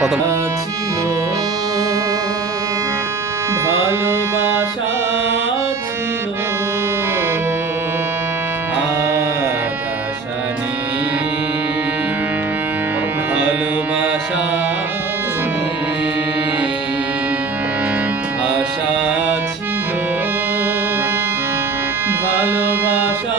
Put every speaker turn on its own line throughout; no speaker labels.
কত
ভালোবাসা ছিল। ভালোবাসা আশা ছিল। ভালোবাসা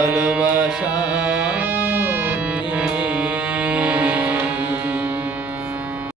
ভালোবাসা